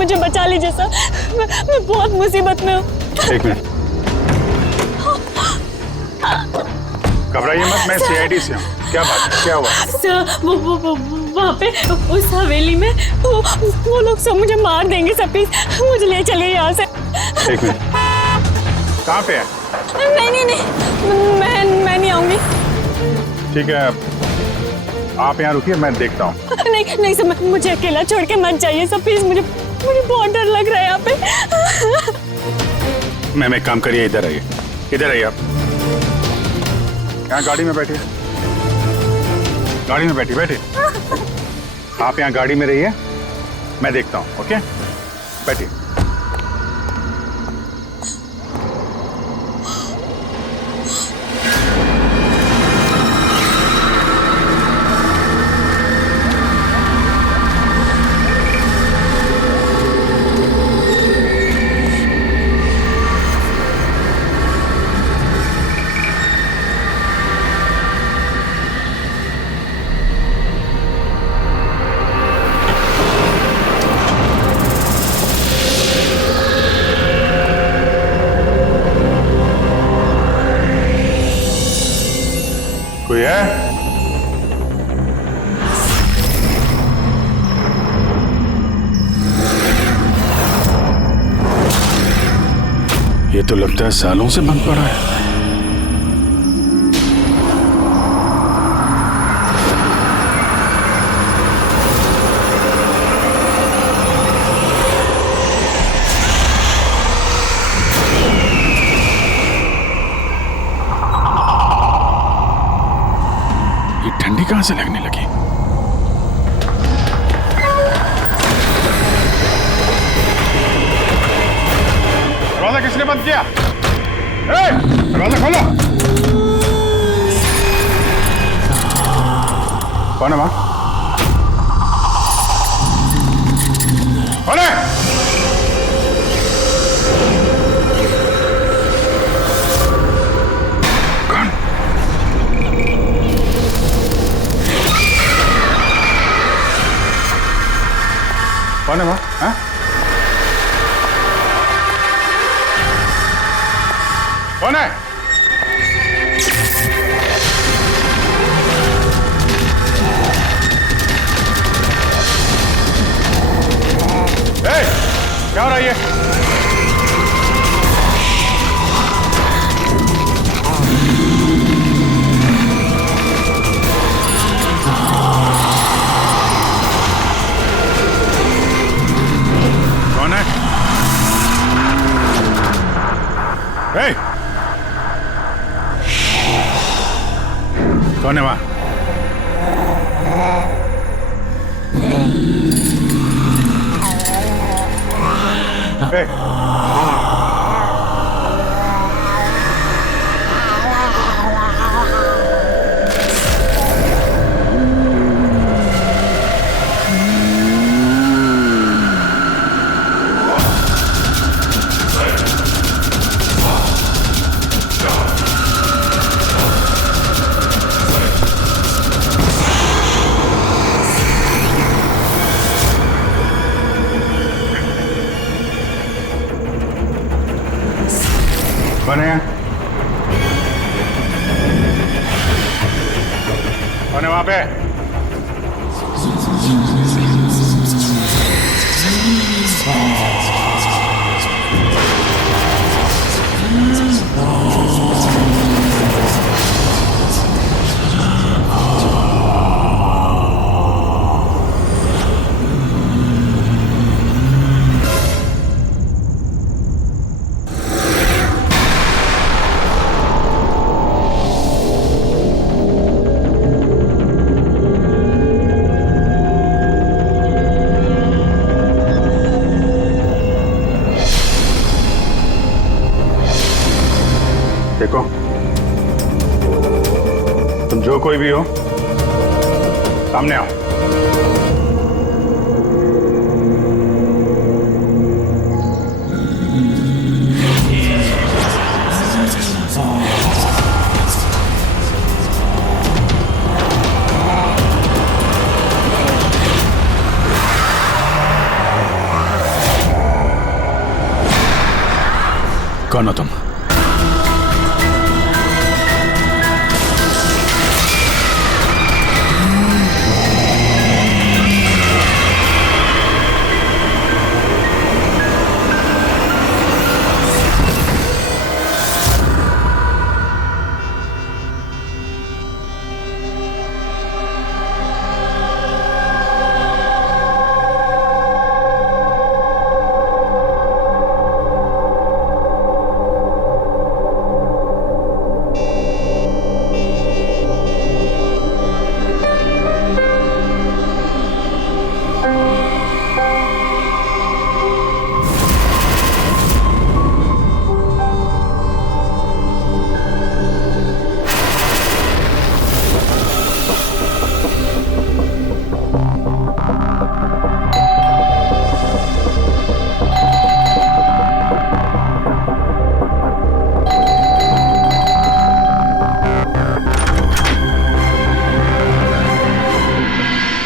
मुझे बचा लीजिए सर, मैं बहुत मुसीबत में हूँ। एक मिनट, घबराइए मत, मैं सीआईडी से हूँ। क्या बात है, क्या हुआ? सर वो वहाँ पे उस हवेली में वो लोग सब मुझे मार देंगे सर, प्लीज मुझे ले चलिए यहाँ से। एक मिनट, कहाँ पे है? नहीं, मैं नहीं आऊंगी। ठीक है, आप यहाँ रुकिए, मैं देखता हूँ। नहीं सर, मुझे अकेला छोड़ के मत जाइए सर, प्लीज मुझे बहुत डर लग रहा है यहाँ पे। मैम एक काम करिए, इधर आइए, इधर आइए आप। यहाँ गाड़ी में बैठिए, गाड़ी में बैठिए। आप यहाँ गाड़ी में रहिए, मैं देखता हूँ। ओके, बैठिए। कोई है? ये तो लगता है सालों से बंद पड़ा है। ये ठंडी कहां से लगने लगी? दरवाजा किसने बंद किया? दरवाजा खोलो। कौन है वहां? कौन है? कौन है वहां? हाँ? कौन है? क्या हो रहा है ये? कौन है? कौन है वहां? कौन है? कौन है वहां पे? देखो, तुम जो कोई भी हो, सामने आओ। कौन हो तुम?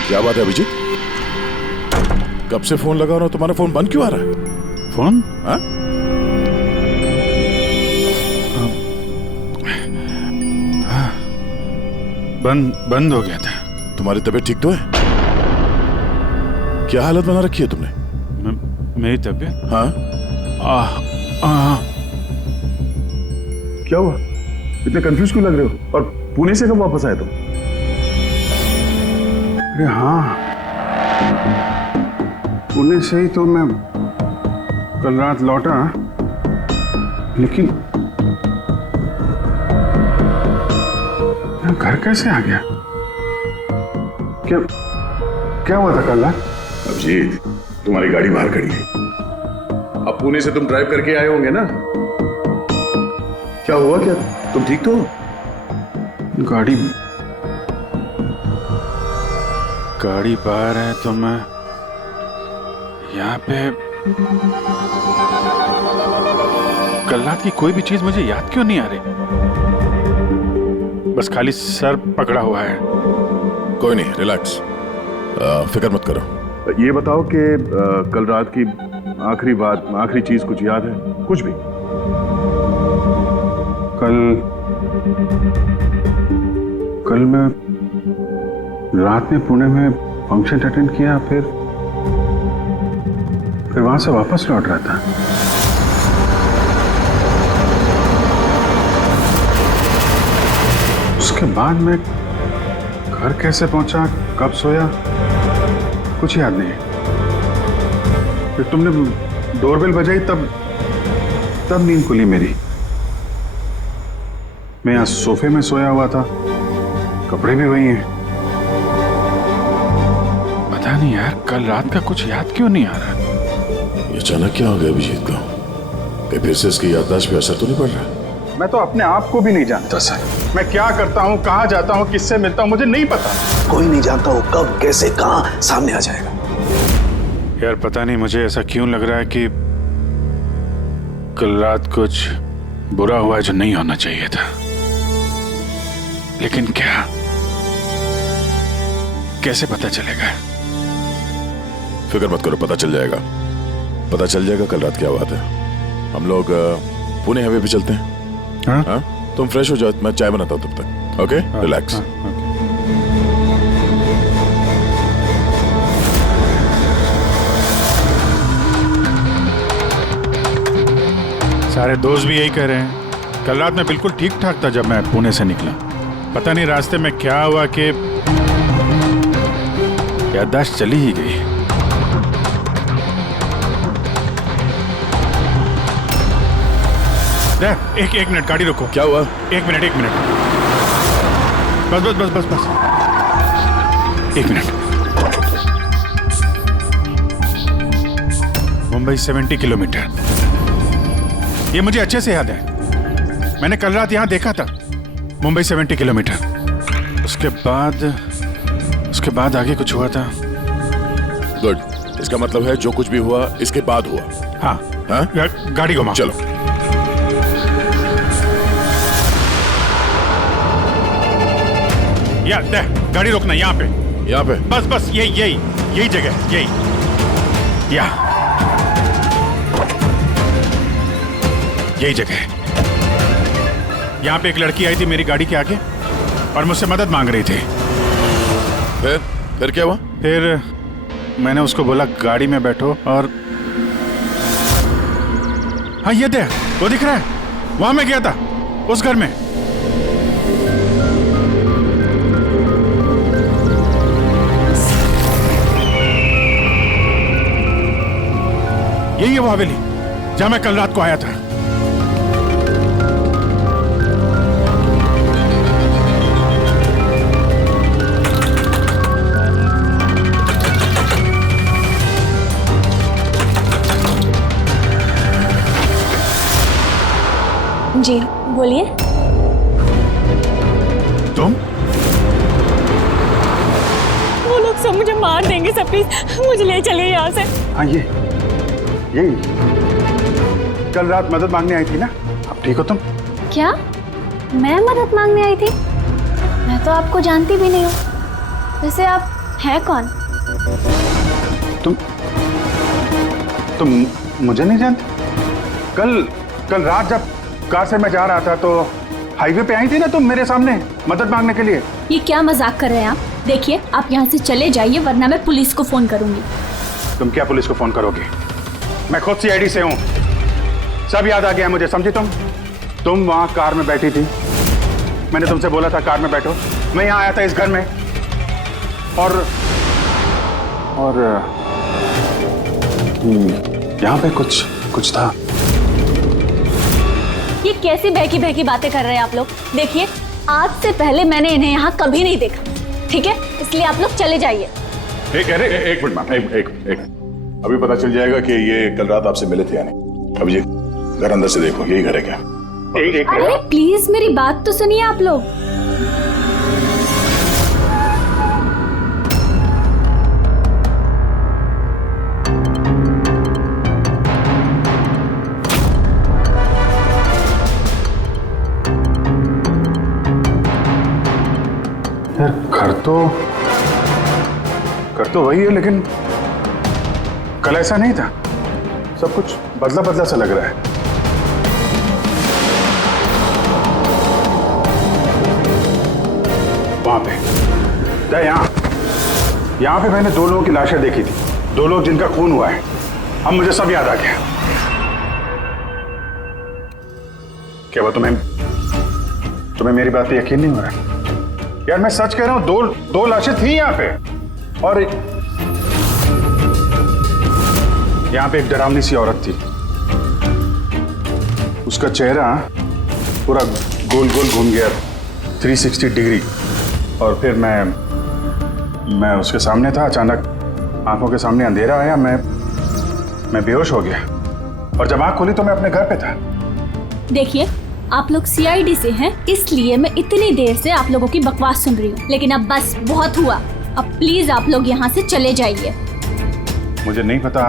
क्या बात है अभिजीत? कब से फोन लगा रहा हूं, तुम्हारा फोन बंद क्यों आ रहा है? फोन? हाँ? बंद हो गया था। तुम्हारी तबीयत ठीक तो है? क्या हालत बना रखी है तुमने? मेरी तबीयत? हाँ? क्या हुआ? इतने कंफ्यूज क्यों लग रहे हो? और पुणे से कब वापस आए तुम? अरे हाँ, पुणे से ही तो मैं कल रात लौटा, लेकिन मैं घर कैसे आ गया? क्या हुआ था कल रात? अभिजीत, तुम्हारी गाड़ी बाहर खड़ी है। अब पुणे से तुम ड्राइव करके आए होंगे ना? क्या हुआ? क्या तुम ठीक तो हो? गाड़ी बाहर है तो मैं यहाँ पे। कल रात की कोई भी चीज मुझे याद क्यों नहीं आ रही? बस खाली सर पकड़ा हुआ है। कोई नहीं, रिलैक्स, फिक्र मत करो। ये बताओ कि कल रात की आखिरी बात, आखिरी चीज कुछ याद है? कुछ भी? कल मैं रात में पुणे में फंक्शन अटेंड किया, फिर वहां से वापस लौट रहा था। उसके बाद मैं घर कैसे पहुंचा, कब सोया, कुछ याद नहीं। फिर तुमने डोरबेल बजाई, तब नींद खुली मेरी। मैं यहाँ सोफे में सोया हुआ था, कपड़े भी वही हैं। पता नहीं यार, कल रात का कुछ याद क्यों नहीं आ रहा? ये अचानक क्या हो गया अभिजीत को? कहीं फिर से इसकी याददाश्त पे असर तो नहीं पड़ रहा? मैं तो अपने आप को भी नहीं जानता सर। मैं क्या करता हूँ, कहाँ जाता हूँ, किससे मिलता हूँ, मुझे नहीं पता। कोई नहीं जानता वो कब, कैसे, कहाँ सामने आ जाएगा। यार पता नहीं मुझे ऐसा क्यों लग रहा है कि कल रात कुछ बुरा हुआ जो नहीं होना चाहिए था। लेकिन क्या, कैसे पता चलेगा? फिक्र मत करो, पता चल जाएगा। पता चल जाएगा कल रात क्या बात है। हम लोग पुणे हाईवे पे चलते हैं। हाँ? हाँ? तुम फ्रेश हो जाओ, मैं चाय बनाता हूँ तब तक। Okay, relax. सारे दोस्त भी यही कह रहे हैं। कल रात में बिल्कुल ठीक ठाक था जब मैं पुणे से निकला। पता नहीं रास्ते में क्या हुआ कि याददाश्त चली ही गई। एक मिनट, गाड़ी रोको। क्या हुआ? एक मिनट। बस। एक मिनट। मुंबई 70 किलोमीटर, ये मुझे अच्छे से याद है। मैंने कल रात यहां देखा था। मुंबई 70 किलोमीटर। उसके बाद आगे कुछ हुआ था। गुड, इसका मतलब है जो कुछ भी हुआ इसके बाद हुआ। हाँ? गाड़ी घुमाओ। चलो। गाड़ी रोकना यहाँ पे। बस यही जगह, यही। यही जगह है। यहाँ पे एक लड़की आई थी मेरी गाड़ी के आगे और मुझसे मदद मांग रही थी। फिर क्या हुआ? फिर मैंने उसको बोला गाड़ी में बैठो और हाँ ये देख, वो दिख रहा है, वहां मैं गया था उस घर में। यही है वो हवेली जहां मैं कल रात को आया था। जी बोलिए। तुम? वो लोग सब मुझे मार देंगे सर, प्लीज मुझे ले चलिए यहाँ से। हाँ यही कल रात मदद मांगने आई थी ना, अब ठीक हो तुम? क्या मैं मदद मांगने आई थी? मैं तो आपको जानती भी नहीं हूँ। वैसे आप हैं कौन? तुम मुझे नहीं जानते? कल रात जब कार से मैं जा रहा था तो हाईवे पे आई थी ना तुम मेरे सामने मदद मांगने के लिए। ये क्या मजाक कर रहे हैं आप? देखिए आप यहाँ से चले जाइए वरना मैं पुलिस को फोन करूंगी। तुम क्या पुलिस को फोन करोगे? मैं खुद सीआईडी से हूँ, सब याद आ गया मुझे, समझी तुम वहां कार में बैठी थी, मैंने तुमसे बोला था कार में बैठो, मैं यहाँ आया था इस घर में और यहाँ पे कुछ था। ये कैसी बहकी बहकी बातें कर रहे हैं आप लोग? देखिए आज से पहले मैंने इन्हें यहाँ कभी नहीं देखा, ठीक है? इसलिए आप लोग चले जाइए। एक मिनट मैम, एक अभी पता चल जाएगा कि ये कल रात आपसे मिले थे या नहीं। अब ये घर अंदर से देखो, यही घर है क्या? अरे प्लीज मेरी बात तो सुनिए आप लोग। यार घर तो वही है, लेकिन कल ऐसा नहीं था, सब कुछ बदला बदला सा लग रहा है। वहां पे यहाँ पे मैंने 2 लोगों की लाशें देखी थी, 2 लोग जिनका खून हुआ है। अब मुझे सब याद आ गया। क्या वो तुम्हें मेरी बात पे यकीन नहीं हो रहा? यार मैं सच कह रहा हूं, 2 लाशें थी यहाँ पे और यहाँ पे एक डरावनी सी औरत थी, उसका चेहरा पूरा गोल गोल घूम गया 360 डिग्री और फिर मैं उसके सामने था, अचानक आंखों के सामने अंधेरा आया, मैं बेहोश हो गया और जब आंख खोली तो मैं अपने घर पे था। देखिए आप लोग सीआईडी से हैं, इसलिए मैं इतनी देर से आप लोगों की बकवास सुन रही हूँ, लेकिन अब बस बहुत हुआ। अब प्लीज आप लोग यहाँ से चले जाइए। मुझे नहीं पता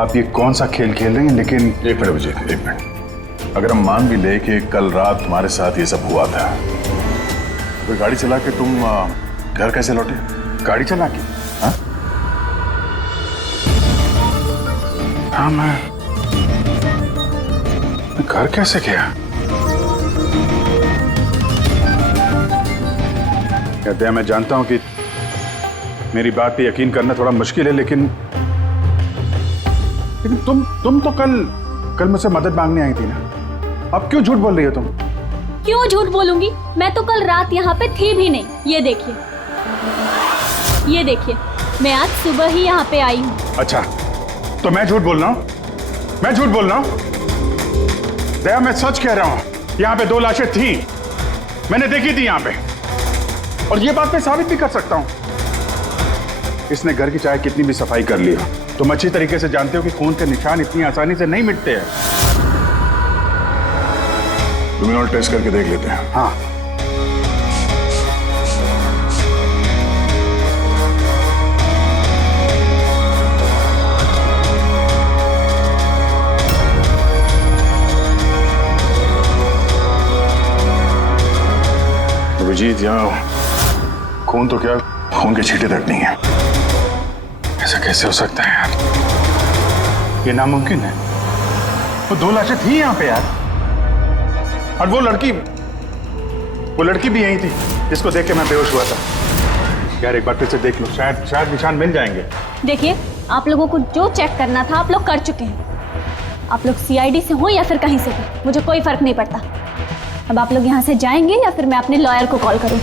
आप ये कौन सा खेल खेल रही हैं, लेकिन एक मिनट विजय, एक मिनट। अगर हम मान भी ले कि कल रात तुम्हारे साथ ये सब हुआ था, तो गाड़ी चला के तुम घर कैसे लौटे? गाड़ी चला के? हाँ मैं घर कैसे गया? कहते हैं, मैं जानता हूं कि मेरी बात पे यकीन करना थोड़ा मुश्किल है, लेकिन तुम तो कल मुझसे मदद मांगने आई थी ना, अब क्यों झूठ बोल रही हो तुम? क्यों झूठ बोलूंगी? मैं तो कल रात यहाँ पे थी भी नहीं। ये देखिए मैं आज सुबह ही यहाँ पे आई हूँ। अच्छा तो मैं झूठ बोल रहा हूँ? दया मैं सच कह रहा हूँ, यहाँ पे 2 लाशें थी, मैंने देखी थी यहाँ पे, और ये बात मैं साबित भी कर सकता हूँ। इसने घर की चाहे कितनी भी सफाई कर ली हो, तुम अच्छी तरीके से जानते हो कि खून के निशान इतनी आसानी से नहीं मिटते हैं। लुमिनॉल टेस्ट करके देख लेते हैं। हाँ अभिजीत, यहाँ खून तो क्या, खून के छींटे तक नहीं है। ऐसा कैसे हो सकता है यार? ये नामुमकिन है। वो 2 लाशें थी यहाँ पे यार, और वो लड़की भी यही थी जिसको देख के मैं बेहोश हुआ था। यार एक बार फिर से देख लो, शायद निशान मिल जाएंगे। देखिए, आप लोगों को जो चेक करना था आप लोग कर चुके हैं। आप लोग सीआईडी से हो या फिर कहीं से भी, मुझे कोई फर्क नहीं पड़ता। अब आप लोग यहाँ से जाएंगे या फिर मैं अपने लॉयर को कॉल करूँ?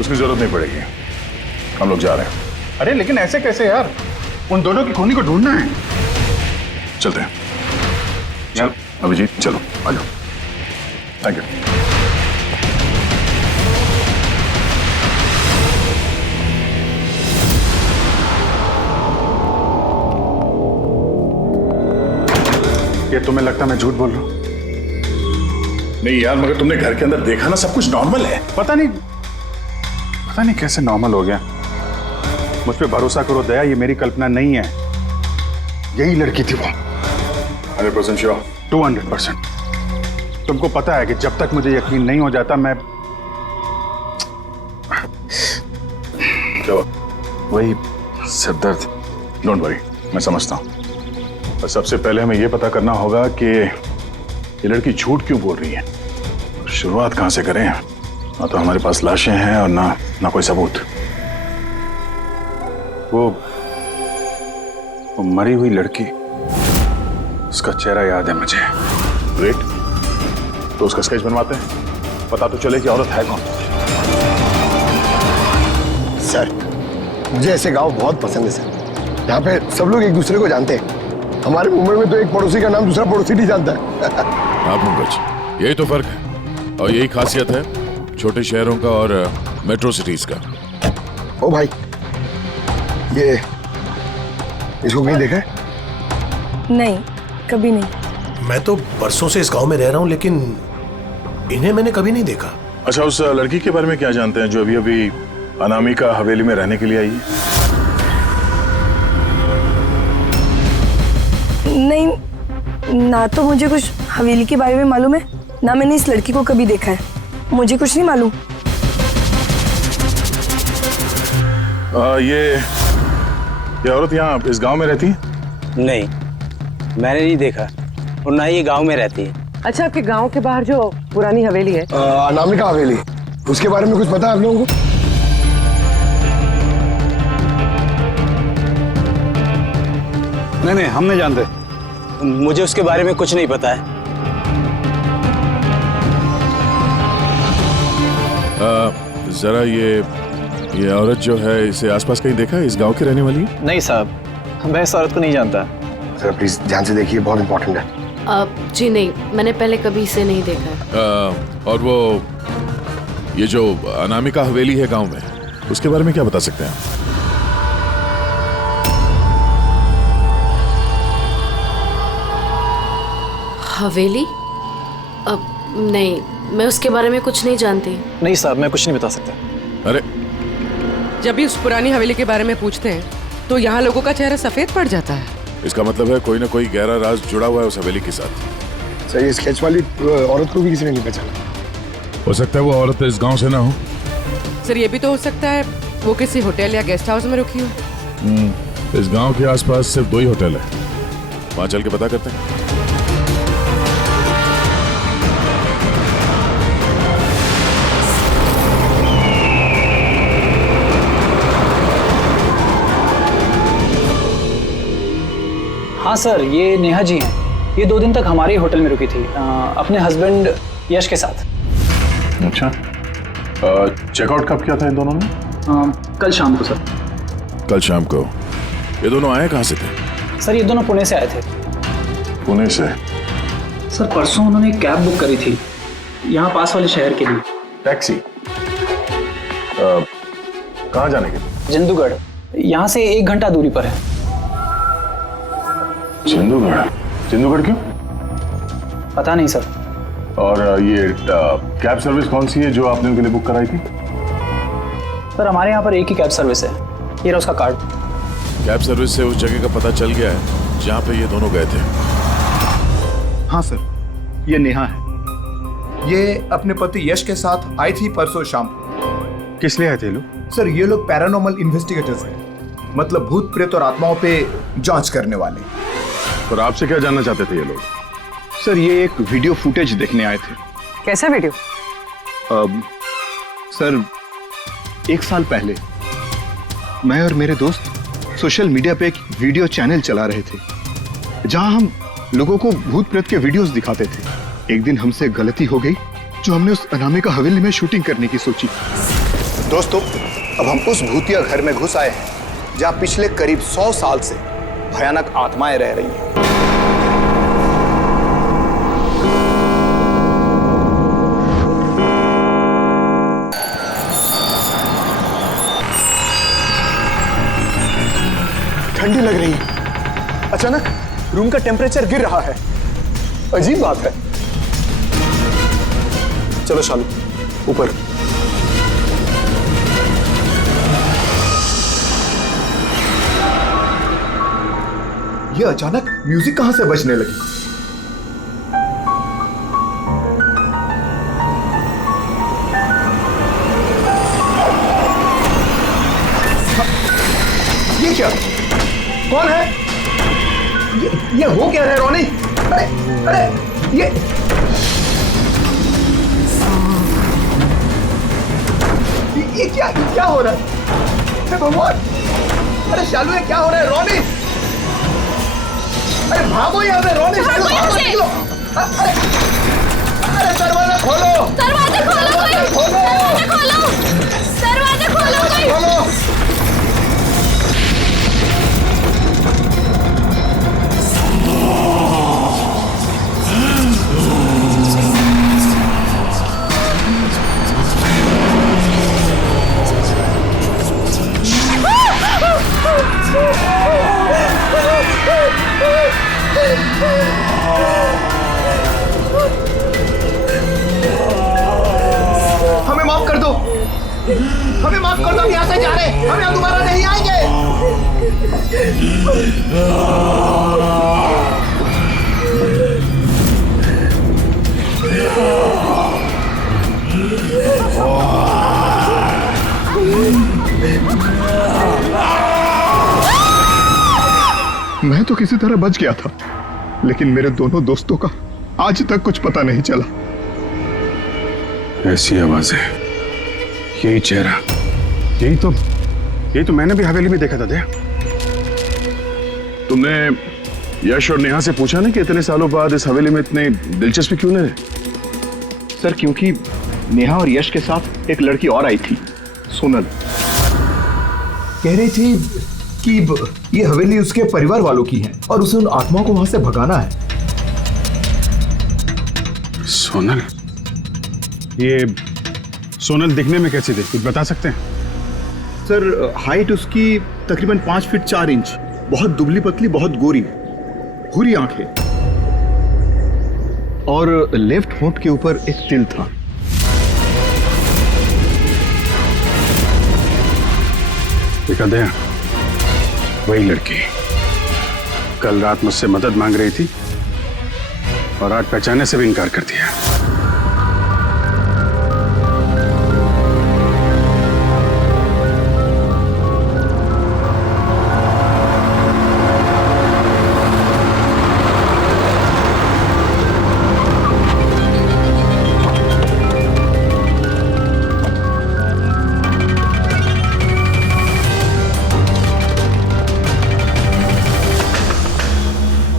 उसकी जरूरत नहीं पड़ेगी, हम लोग जा रहे हैं। अरे लेकिन ऐसे कैसे यार, उन दोनों की खूनी को ढूंढना है। चलते हैं। चल अभिजीत, चलो आ जाओ। Thank you. ये तुम्हें लगता है मैं झूठ बोल रहा हूँ? नहीं यार, मगर तुमने घर के अंदर देखा ना, सब कुछ नॉर्मल है। पता नहीं कैसे नॉर्मल हो गया। मुझ पे भरोसा करो दया, ये मेरी कल्पना नहीं है, यही लड़की थी वो। 100% श्योर? 200%। तुमको पता है कि जब तक मुझे यकीन नहीं हो जाता मैं क्या हुआ? वही सिर दर्द। डोंट वरी, मैं समझता हूँ। और सबसे पहले हमें यह पता करना होगा कि ये लड़की झूठ क्यों बोल रही है। शुरुआत कहां से करें? ना तो हमारे पास लाशें हैं और ना कोई सबूत। वो मरी हुई लड़की, उसका चेहरा याद है मुझे। ग्रेट, तो उसका स्केच बनवाते हैं, पता तो चले कि औरत है कौन। सर, मुझे ऐसे गांव बहुत पसंद है सर। यहाँ पे सब लोग एक दूसरे को जानते हैं। हमारे मुंबई में तो एक पड़ोसी का नाम दूसरा पड़ोसी नहीं जानता है। हाँ पंकज, यही तो फर्क है और यही खासियत है छोटे शहरों का और मेट्रो सिटीज का। ओ भाई, ये इसको कहीं देखा है? नहीं, कभी नहीं। मैं तो बरसों से इस गांव में रह रहा हूँ, लेकिन इन्हें मैंने कभी नहीं देखा। अच्छा, उस लड़की के बारे में क्या जानते हैं जो अभी अभी अनामिका हवेली में रहने के लिए आई है? नहीं, ना तो मुझे कुछ हवेली के बारे में मालूम है, ना मैंने इस लड़की को कभी देखा है। मुझे कुछ नहीं मालूम। ये औरत यहाँ इस गांव में रहती है? नहीं, मैंने नहीं देखा और ना ही ये गांव में रहती है। अच्छा, आपके गांव के बाहर जो पुरानी हवेली है, अनामिका हवेली, उसके बारे में कुछ पता है आप लोगों को? नहीं, हम नहीं जानते। मुझे उसके बारे में कुछ नहीं पता है। जरा ये औरत जो है, इसे आसपास कहीं देखा है? इस गांव की रहने वाली है? नहीं साहब, मैं इस औरत को नहीं जानता। सर प्लीज ध्यान से देखिए, बहुत इंपॉर्टेंट है। जी नहीं, मैंने पहले कभी इसे नहीं देखा है। और वो ये जो अनामिका हवेली है गांव में, उसके बारे में क्या बता सकते हैं आप? हवेली? नहीं, मैं उसके बारे में कुछ नहीं जानती। नहीं साहब, मैं कुछ नहीं बता सकता। अरे जब भी उस पुरानी हवेली के बारे में पूछते हैं तो यहाँ लोगों का चेहरा सफेद पड़ जाता है। इसका मतलब है कोई ना कोई गहरा राज जुड़ा हुआ है उस हवेली के साथ। सर, ये स्केच वाली औरत को भी किसी ने नहीं पहचाना। हो सकता है वो औरत इस गांव से ना हो। सर, ये भी तो हो सकता है वो किसी होटल या गेस्ट हाउस में रुकी हो। इस गांव के आसपास सिर्फ 2 ही होटल है, वहां चल के पता करते हैं। हाँ सर, ये नेहा जी हैं। ये 2 दिन तक हमारे ही होटल में रुकी थी, अपने हस्बैंड यश के साथ। अच्छा, चेकआउट कब किया था इन दोनों ने? कल शाम को सर। कल शाम को? ये दोनों आए कहाँ से थे? सर, ये दोनों पुणे से आए थे। पुणे से? सर, परसों उन्होंने एक कैब बुक करी थी यहाँ पास वाले शहर के लिए। टैक्सी? कहाँ जाने के लिए? जिंदूगढ़, यहाँ से 1 घंटा दूरी पर है। जिंदूगढ़ क्यों? पता नहीं सर। और ये कैब सर्विस कौन सी है जो आपने उनके लिए बुक कराई थी? सर, हमारे यहाँ पर एक ही कैब सर्विस है। ये रहा उसका कार्ड। कैब सर्विस से उस जगह का पता चल गया है जहाँ पे ये दोनों गए थे। हाँ सर, ये नेहा है। ये अपने पति यश के साथ आई थी परसों शाम। किस लिए आए थे लोग? सर, ये लोग पैरानॉर्मल इन्वेस्टिगेटर्स हैं, मतलब भूत प्रेत और आत्माओं पे जांच करने वाले। और आपसे क्या जानना चाहते थे ये लोग? सर ये एक वीडियो फुटेज देखने आए थे। कैसा वीडियो? सर 1 साल पहले मैं और मेरे दोस्त सोशल मीडिया पे एक वीडियो चैनल चला रहे थे जहां हम लोगों को भूत प्रेत के वीडियोस दिखाते थे। एक दिन हमसे गलती हो गई जो हमने उस अनामिका हवेली में शूटिंग करने की सोची। दोस्तों, अब हम उस भूतिया घर में घुस आए हैं जहां पिछले करीब 100 साल से भयानक आत्माएं रह रही हैं। ठंडी लग रही है। अचानक रूम का टेम्परेचर गिर रहा है। अजीब बात है। चलो शालू, ऊपर। ये अचानक म्यूजिक कहां से बजने लगी? ये क्या? कौन है? ये हो क्या रहा है रोनी? अरे ये क्या हो रहा है? हे भगवान! अरे शालू, ये क्या हो रहा है? रोनी, अरे भागो यहाँ से! रोनी, शालू, भागो, निकलो! अरे दरवाजा खोलो! दरवाजा खोलो! दरवाजा खोलो! दरवाजा खोलो! खोलो! हमें माफ कर दो, हमें माफ कर दो। हम यहाँ से जा रहे हैं, हम यहाँ दोबारा नहीं आएंगे। मैं तो किसी तरह बच गया था, लेकिन मेरे दोनों दोस्तों का आज तक कुछ पता नहीं चला। ऐसी आवाजें, यही चेहरा, यही तो मैंने भी हवेली में देखा था। दया, तुमने यश और नेहा से पूछा ना कि इतने सालों बाद इस हवेली में इतने दिलचस्पी क्यों नहीं? सर क्योंकि नेहा और यश के साथ एक लड़की और आई थी, सोनल। कह रही थी कि ये हवेली उसके परिवार वालों की है और उसे उन आत्माओं को वहां से भगाना है। सोनल? ये सोनल दिखने में कैसी थी, कुछ बता सकते हैं? सर हाइट उसकी तकरीबन 5 फीट 4 इंच, बहुत दुबली पतली, बहुत गोरी, भूरी आंखें और लेफ्ट होंठ के ऊपर एक तिल था। देखा दया, वही लड़की कल रात मुझसे मदद मांग रही थी और आज पहचानने से भी इनकार कर दिया।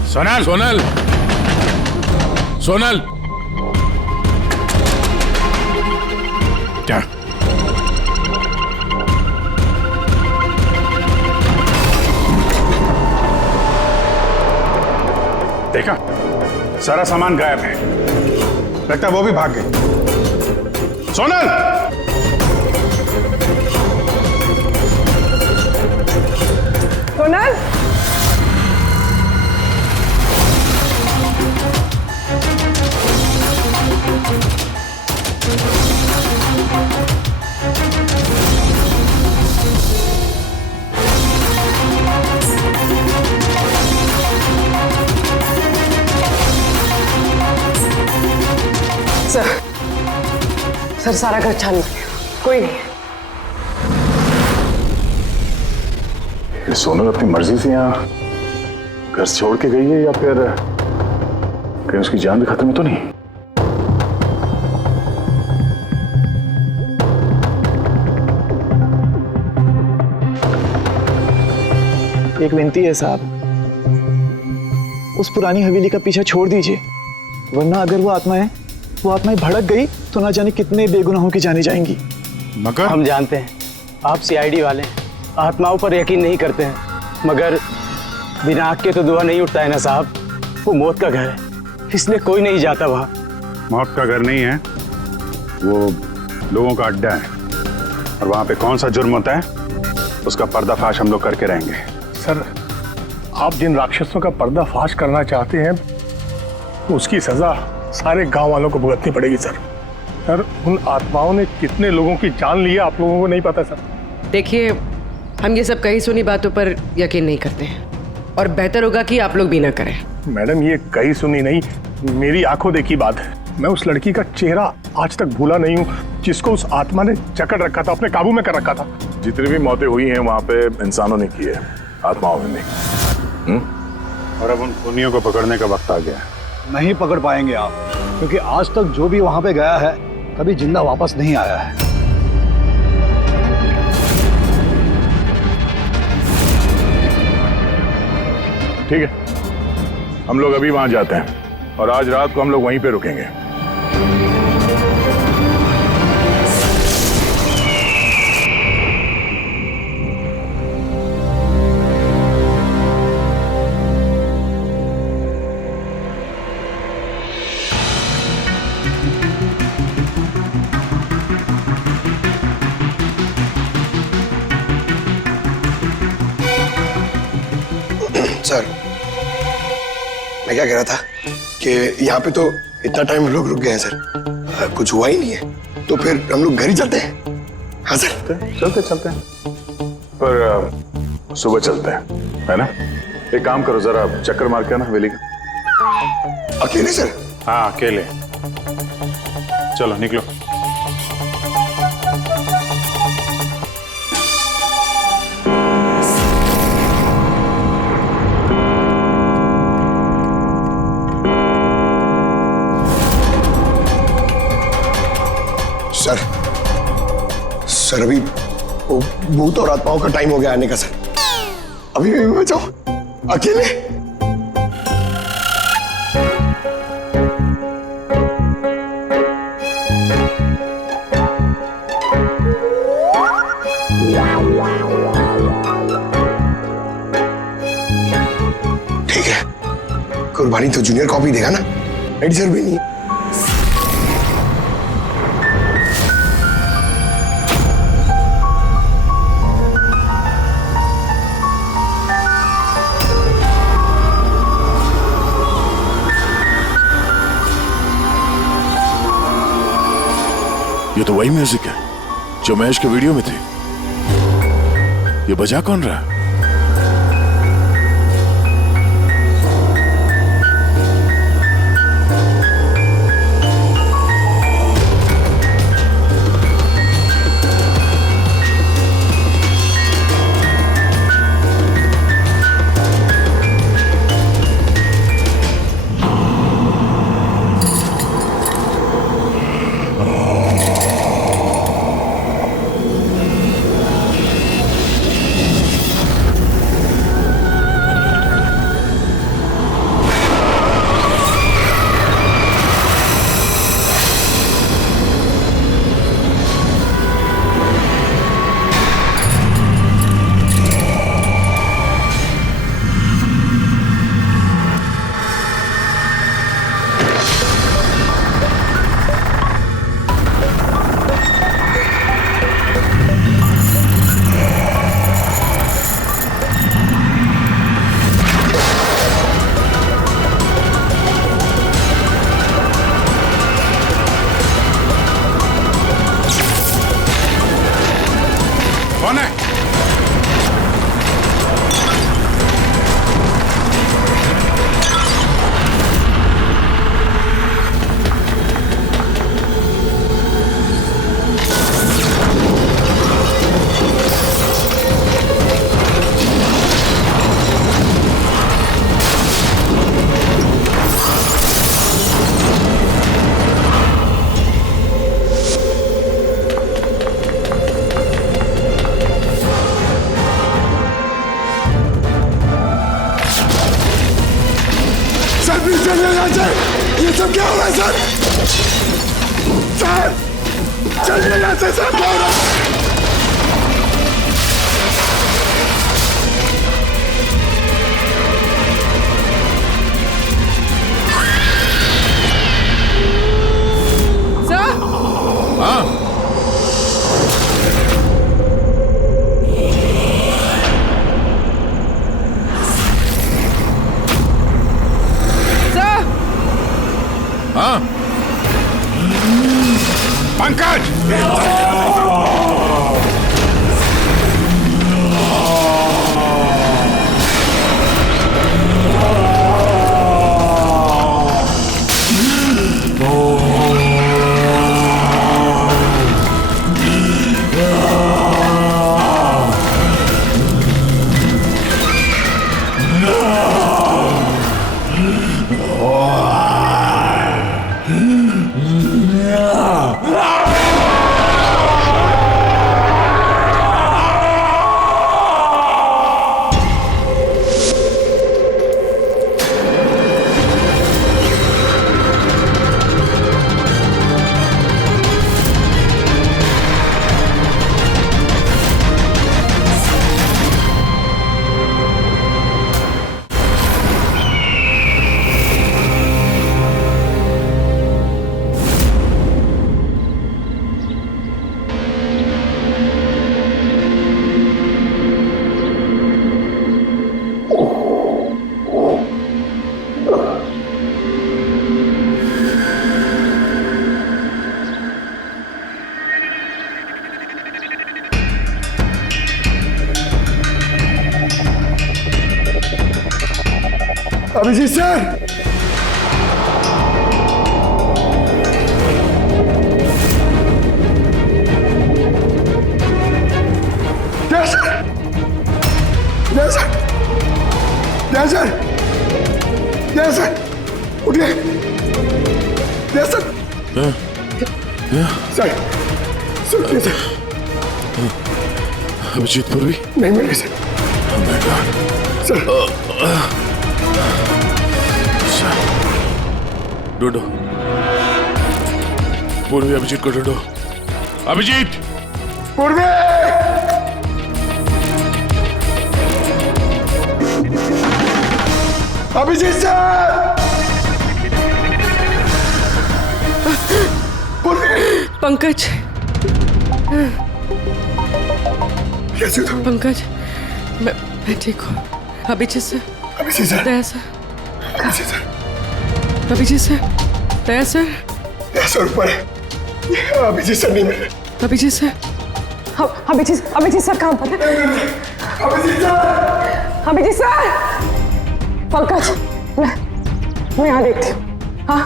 सोनल, सोनल, सोनल, क्या? देखा, सारा सामान गायब है, लगता है वो भी भाग गई। सोनल! सोनल, सर सारा घर छान लिया, कोई नहीं। सोनल अपनी मर्जी से यहाँ घर से छोड़ के गई है या फिर कहीं उसकी जान भी खत्म तो नहीं? एक विनती है साहब, उस पुरानी हवेली का पीछा छोड़ दीजिए, वरना अगर वो आत्माएं भड़क गई तो ना जाने कितने बेगुनाहों की जाने जाएंगी। मगर हम जानते हैं आप सीआईडी वाले हैं, आत्माओं पर यकीन नहीं करते हैं, मगर बिना आग के तो धुआं नहीं उठता है ना साहब। वो मौत का घर है, इसलिए कोई नहीं जाता वहाँ। मौत का घर नहीं है, वो लोगों का अड्डा है, और वहाँ पे कौन सा जुर्म होता है उसका पर्दाफाश हम लोग करके रहेंगे। सर, आप जिन राक्षसों का पर्दाफाश करना चाहते हैं उसकी सजा सारे गांव वालों को भुगतनी पड़ेगी सर। सर, उन आत्माओं ने कितने लोगों की जान ली है आप लोगों को नहीं पता सर। देखिए, हम ये सब कही सुनी बातों पर यकीन नहीं करते हैं और बेहतर होगा कि आप लोग भी ना करें। मैडम, ये कही सुनी नहीं, मेरी आंखों देखी बात है। मैं उस लड़की का चेहरा आज तक भूला नहीं हूँ जिसको उस आत्मा ने जकड़ रखा था, अपने काबू में कर रखा था। जितनी भी मौतें हुई हैं वहां पे इंसानों ने की है, आत्माओं ने नहीं। और अब उन खूनियों को पकड़ने का वक्त आ गया है। नहीं पकड़ पाएंगे आप, क्योंकि आज तक जो भी वहां पे गया है कभी जिंदा वापस नहीं आया है। ठीक है, हम लोग अभी वहां जाते हैं और आज रात को हम लोग वहीं पे रुकेंगे। सर, मैं क्या कह रहा था कि यहाँ पे तो इतना टाइम हम लोग रुक गए हैं सर, कुछ हुआ ही नहीं है, तो फिर हम लोग घर ही चलते हैं। हाँ सर, चलते हैं, पर सुबह चलते हैं, है ना? एक काम करो, जरा चक्कर मार के आना हवेली का। अकेले सर? हाँ, अकेले। चलो निकलो। सर, अभी वो भूत और आत्माओं का टाइम हो गया आने का सर। अभी मैं जाऊं अकेले? ठीक है, कुर्बानी तो जूनियर कॉपी देगा ना, एडिटर भी नहीं। ये तो वही म्यूजिक है जो महेश के वीडियो में थी। ये बजा कौन रहा है? सर चलिए यहाँ से सर। हाँ पंकज, अभिजीत सर, सर उठिए। सर सुनिए सर। अभिजीत पूर्वी नहीं मिले सर। सर ढूंढो, पूर्वी अभिजीत को ढूंढो। अभिजीत, पूर्वी, अभिजीत सर, पंकज, कैसे हो पंकज? मैं ठीक हूँ। Abhijeet sir, Abhijit sir, Daya sir, Abhijit sir, Abhijit sir, Daya sir, ऊपर है। अभिजीत सर नहीं मिले। अभिजीत सर, अभिजीत सर कहाँ पर है? अभिजीत सर, पंकज, मैं यहाँ देखती हूँ। हाँ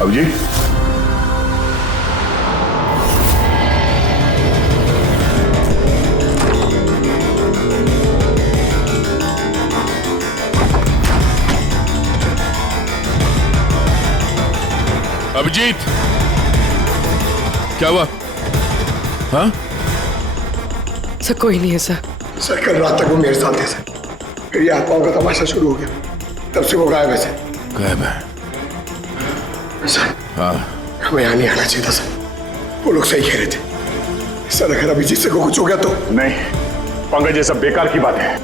अभिजीत, अभिजीत, क्या हुआ? हाँ सर कोई नहीं है सर। सर कल रात तक वो मेरे साथ थे सर, फिर ये आत्माओं का तमाशा शुरू हो गया, तब से वो गायब है सर। गायब है? सर हाँ, हमें यहाँ नहीं आना चाहिए था सर, वो लोग सही कह रहे थे। सर अगर अभिजीत से कुछ हो गया तो? नहीं पंकज, ये सब बेकार की बात है।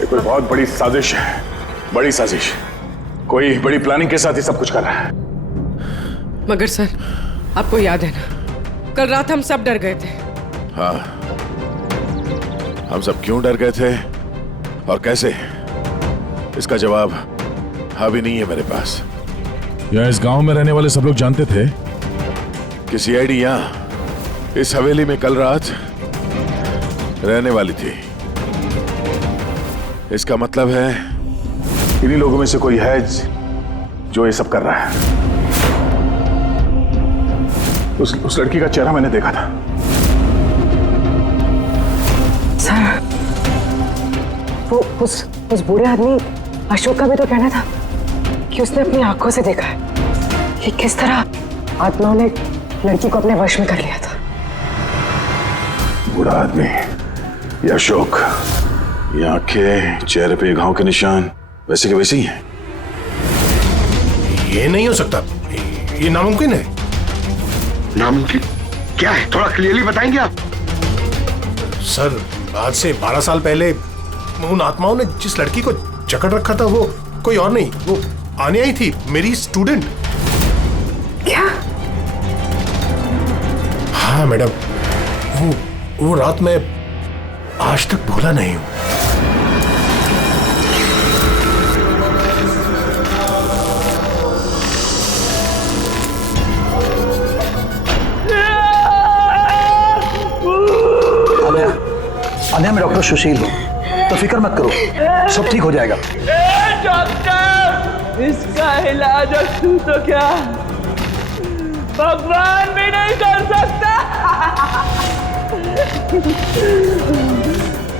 ये कोई बहुत बड़ी साजिश है, बड़ी साजिश। कोई बड़ी प्लानिंग के साथ ही सब कुछ कर रहा है। मगर सर आपको याद है ना, कल रात हम सब डर गए थे। हाँ, हम सब क्यों डर गए थे और कैसे, इसका जवाब अभी नहीं है मेरे पास। या इस गांव में रहने वाले सब लोग जानते थे कि सीआईडी यहाँ इस हवेली में कल रात रहने वाली थी। इसका मतलब है इन्हीं लोगों में से कोई है जो ये सब कर रहा है। उस लड़की का चेहरा मैंने देखा था। वो उस बूढ़े आदमी अशोक का भी तो कहना था कि उसने अपनी आंखों से देखा है कि किस तरह आत्माओं ने लड़की को अपने वश में कर लिया था। बूढ़ा आदमी, ये अशोक, ये आंखें, चेहरे पे घाव के निशान वैसे के वैसे ही हैं। ये नहीं हो सकता, ये नामुमकिन है। नामुमकिन क्या है, थोड़ा क्लियरली बताएंगे आप? सर, आज से 12 साल पहले उन आत्माओं ने जिस लड़की को जकड़ रखा था वो कोई और नहीं, वो आने आई थी, मेरी स्टूडेंट। क्या? हाँ मैडम, वो रात मैं आज तक भूला नहीं हूं। आने में डॉक्टर सुशील हूँ, तो फिक्र मत करो, सब ठीक हो जाएगा। डॉक्टर, इसका इलाज तू तो क्या भगवान भी नहीं कर सकता।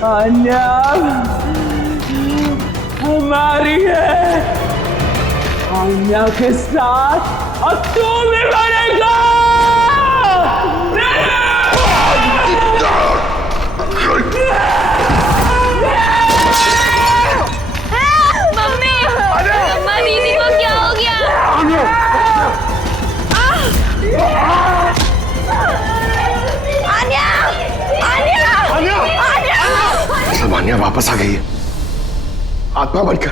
अन्या हमारी है, अन्या के साथ और तू भी मरेगा। मम्मी, मम्मा दीदी को क्या हो गया? सब आन्या वापस आ गई है, आत्मा बनकर।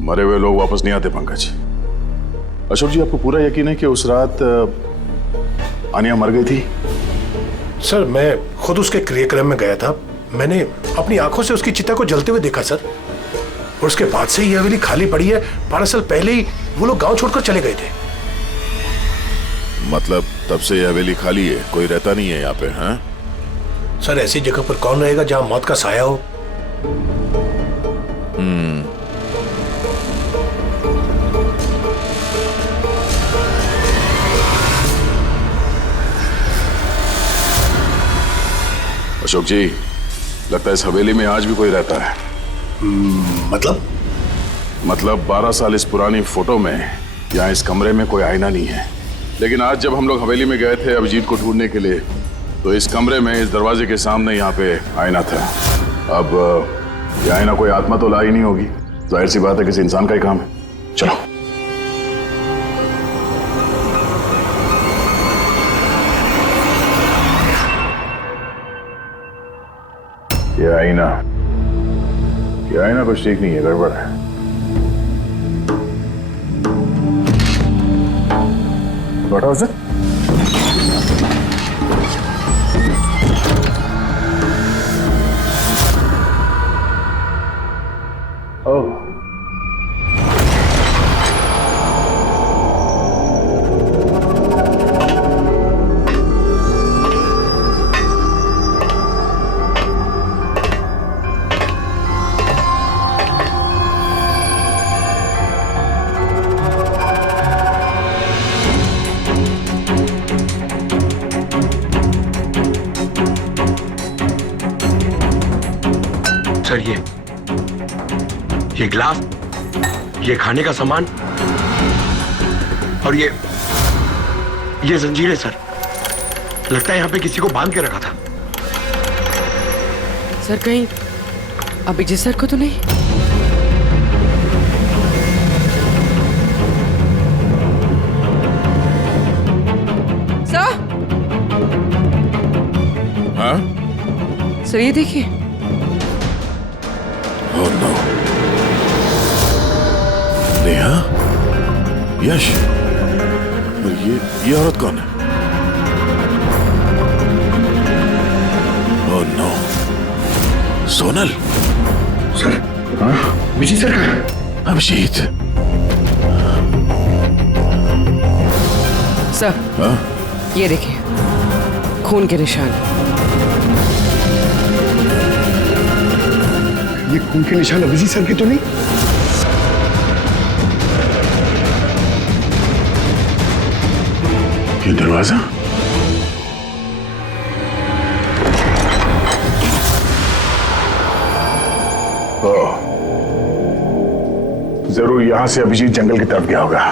मरे हुए लोग वापस नहीं आते पंकज। अशोक जी, आपको पूरा यकीन है कि उस रात आन्या मर गई थी? सर, मैं खुद उसके क्रियाक्रम में गया था, मैंने अपनी आंखों से उसकी चिता को जलते हुए देखा सर। और उसके बाद से ये हवेली खाली पड़ी है। 12 साल पहले ही वो लोग गांव छोड़कर चले गए थे। मतलब तब से ये हवेली खाली है, कोई रहता नहीं है यहाँ पे? हाँ सर, ऐसी जगह पर कौन रहेगा जहां मौत का साया हो? अशोक जी, लगता है इस हवेली में आज भी कोई रहता है। मतलब 12 साल इस पुरानी फोटो में यहाँ इस कमरे में कोई आईना नहीं है, लेकिन आज जब हम लोग हवेली में गए थे अभिजीत को ढूंढने के लिए, तो इस कमरे में इस दरवाजे के सामने यहाँ पे आईना था। अब ये आईना कोई आत्मा तो ला ही नहीं होगी, जाहिर सी बात है किसी इंसान का ही काम है। चलो। ये आईना कुछ ठीक नहीं है, गड़बड़ है। What was it? Oh. Sir, ये ग्लास, ये खाने का सामान और ये जंजीरें सर, लगता है यहाँ पे किसी को बांध के रखा था। सर, कहीं अभिजीत सर को तो नहीं? सर, हाँ सर ये देखिए। Oh no. नेहा, यश, ये औरत कौन है? Oh no. Sonal. Sir, Abhijit sir कहाँ है? अभिजीत। सर, हाँ? ये देखिए, खून के निशान। ये खून के निशान अभिजीत सर के तो नहीं? ये दरवाजा? जरूर यहां से अभिजीत जंगल की तरफ गया होगा।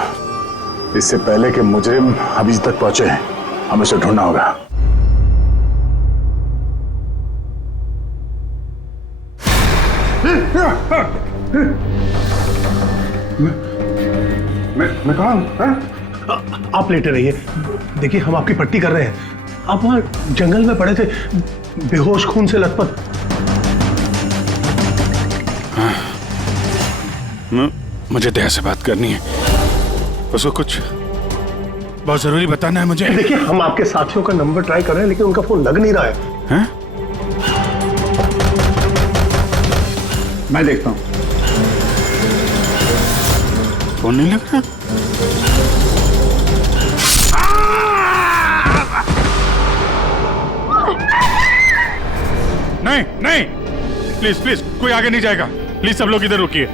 इससे पहले कि मुजरिम अभिजीत तक पहुंचे हमें उसे ढूंढना होगा। मैं कहा हूं? आप लेटे रहिए, देखिए हम आपकी पट्टी कर रहे हैं। आप वहां जंगल में पड़े थे, बेहोश, खून से लथपथ। मुझे दया से बात करनी है, उसको कुछ बहुत जरूरी बताना है मुझे। देखिए हम आपके साथियों का नंबर ट्राई कर रहे हैं लेकिन उनका फोन लग नहीं रहा है। हैं? मैं देखता हूं। फोन नहीं लग रहा? नहीं नहीं, प्लीज प्लीज कोई आगे नहीं जाएगा, प्लीज सब लोग इधर रुकिए।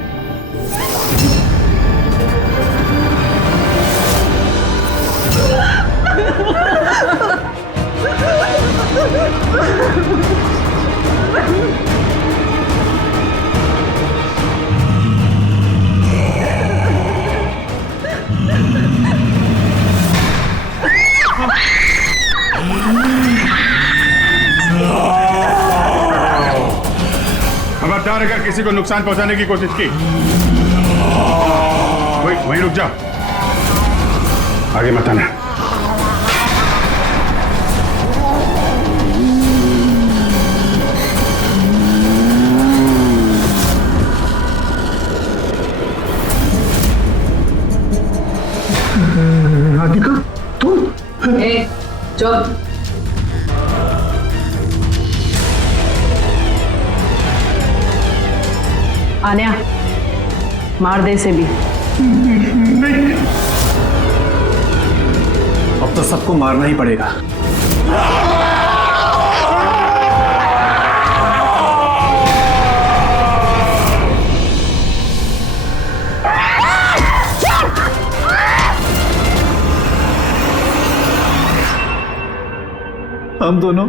खबरदार अगर किसी को नुकसान पहुंचाने की कोशिश की वहीं रुक जाओ, आगे मत आना। राधिका तुम? चुप। आन्या, मार दे इसे भी। नहीं। अब तो सबको मारना ही पड़ेगा। हम दोनों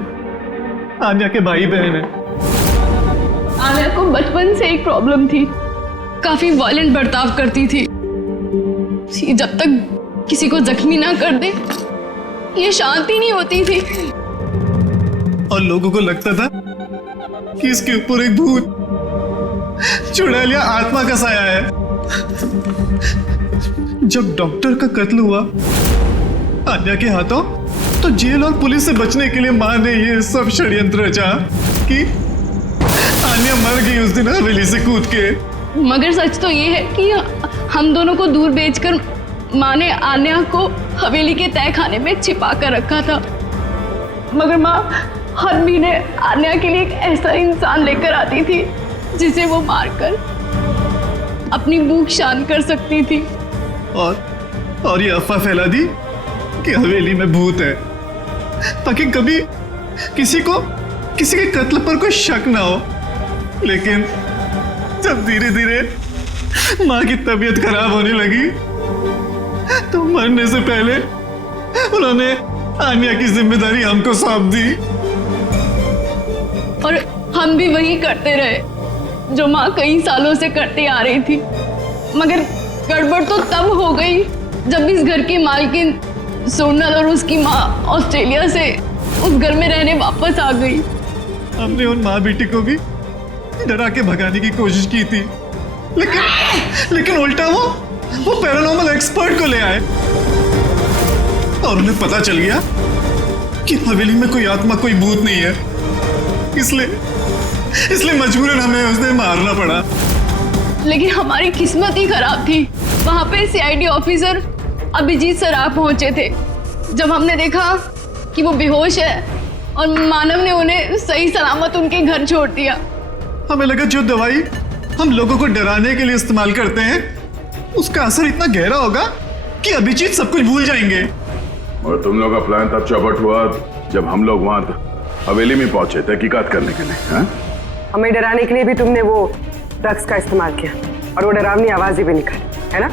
आन्या के भाई बहन हैं। आन्या को बचपन से एक प्रॉब्लम थी, काफी वायलेंट बर्ताव करती थी। जब तक किसी को जख्मी ना कर दे ये शांति नहीं होती थी। और लोगों को लगता था कि इसके ऊपर एक भूत चुड़ैलिया आत्मा का साया है। जब डॉक्टर का कत्ल हुआ आन्या के हाथों, तो जेल और पुलिस से बचने के लिए मां ने ये सब षड्यंत्र रचा कि आन्या मर गई उस दिन हवेली से कूद के। मगर सच तो ये है कि हम दोनों को दूर बेचकर माँ ने आन्या को हवेली के तय खाने में छिपा कर रखा था। मगर माँ हर महीने आन्या के लिए एक ऐसा इंसान लेकर आती थी जिसे वो मारकर अपनी भूख शांत कर सकती थी। और ये अफवाह फैला दी कि हवेली में भूत है ताकि कभी किसी के कत्ल पर कोई शक ना हो। लेकिन जब धीरे धीरे माँ की तबीयत खराब होने लगी तो मरने से पहले उन्होंने आन्या की जिम्मेदारी हमको सौंप दी। और हम भी वही करते रहे जो माँ कई सालों से करते आ रही थी। मगर गड़बड़ तो तब हो गई जब इस घर की मालकिन सोनल और उसकी माँ ऑस्ट्रेलिया से उस घर में रहने वापस आ गई। हमने उन माँ बेटी को भी डरा के भगाने की कोशिश की थी, लेकिन उल्टा वो पैरानॉर्मल एक्सपर्ट को ले आए और उन्हें पता चल गया कि हवेली में कोई आत्मा, कोई भूत नहीं है। इसलिए मजबूरन हमें उसने मारना पड़ा। लेकिन हमारी किस्मत ही खराब थी। वहां पे सीआईडी ऑफिसर अभिजीत सर आ पहुंचे थे। जब हमने देखा कि वो बेहोश है और मानव ने उन्हें सही सलामत उनके घर छोड़ दिया, हमें लगा जो दवाई हम लोगों को डराने के लिए इस्तेमाल करते हैं उसका असर इतना गहरा होगा कि अभिजीत सब कुछ भूल जाएंगे। और तुम लोग का प्लान तब चौपट हुआ जब हम लोग वहां हवेली में पहुंचे तहकीकात करने के लिए। हाँ? हमें डराने के लिए भी तुमने वो ड्रग्स का इस्तेमाल किया और वो डरावनी आवाजें भी निकाली, है ना?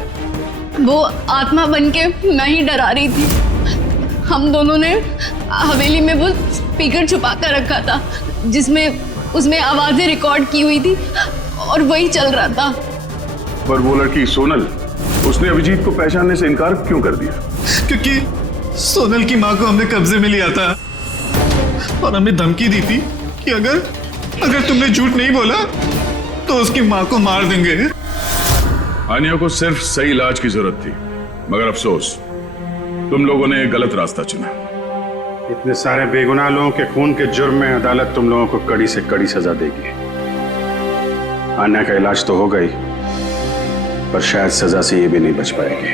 वो आत्मा बनके मैं ही डरा रही थी। हम दोनों ने हवेली में वो स्पीकर छुपा कर रखा था जिसमें उसमें आवाजें रिकॉर्ड की हुई थी और वही चल रहा था। पर वो लड़की सोनल, उसने अभिजीत को पहचानने से इनकार क्यों कर दिया? क्योंकि सोनल की माँ को हमने कब्जे में लिया था और हमें धमकी दी थी कि अगर तुमने झूठ नहीं बोला तो उसकी माँ को मार देंगे। आनिया को सिर्फ सही इलाज की जरूरत थी, मगर अफसोस तुम लोगों ने गलत रास्ता चुना। इतने सारे बेगुनाह लोगों के खून के जुर्म में अदालत तुम लोगों को कड़ी से कड़ी सजा देगी। आन्या का इलाज तो हो गई, पर शायद सजा से ये भी नहीं बच पाएगी।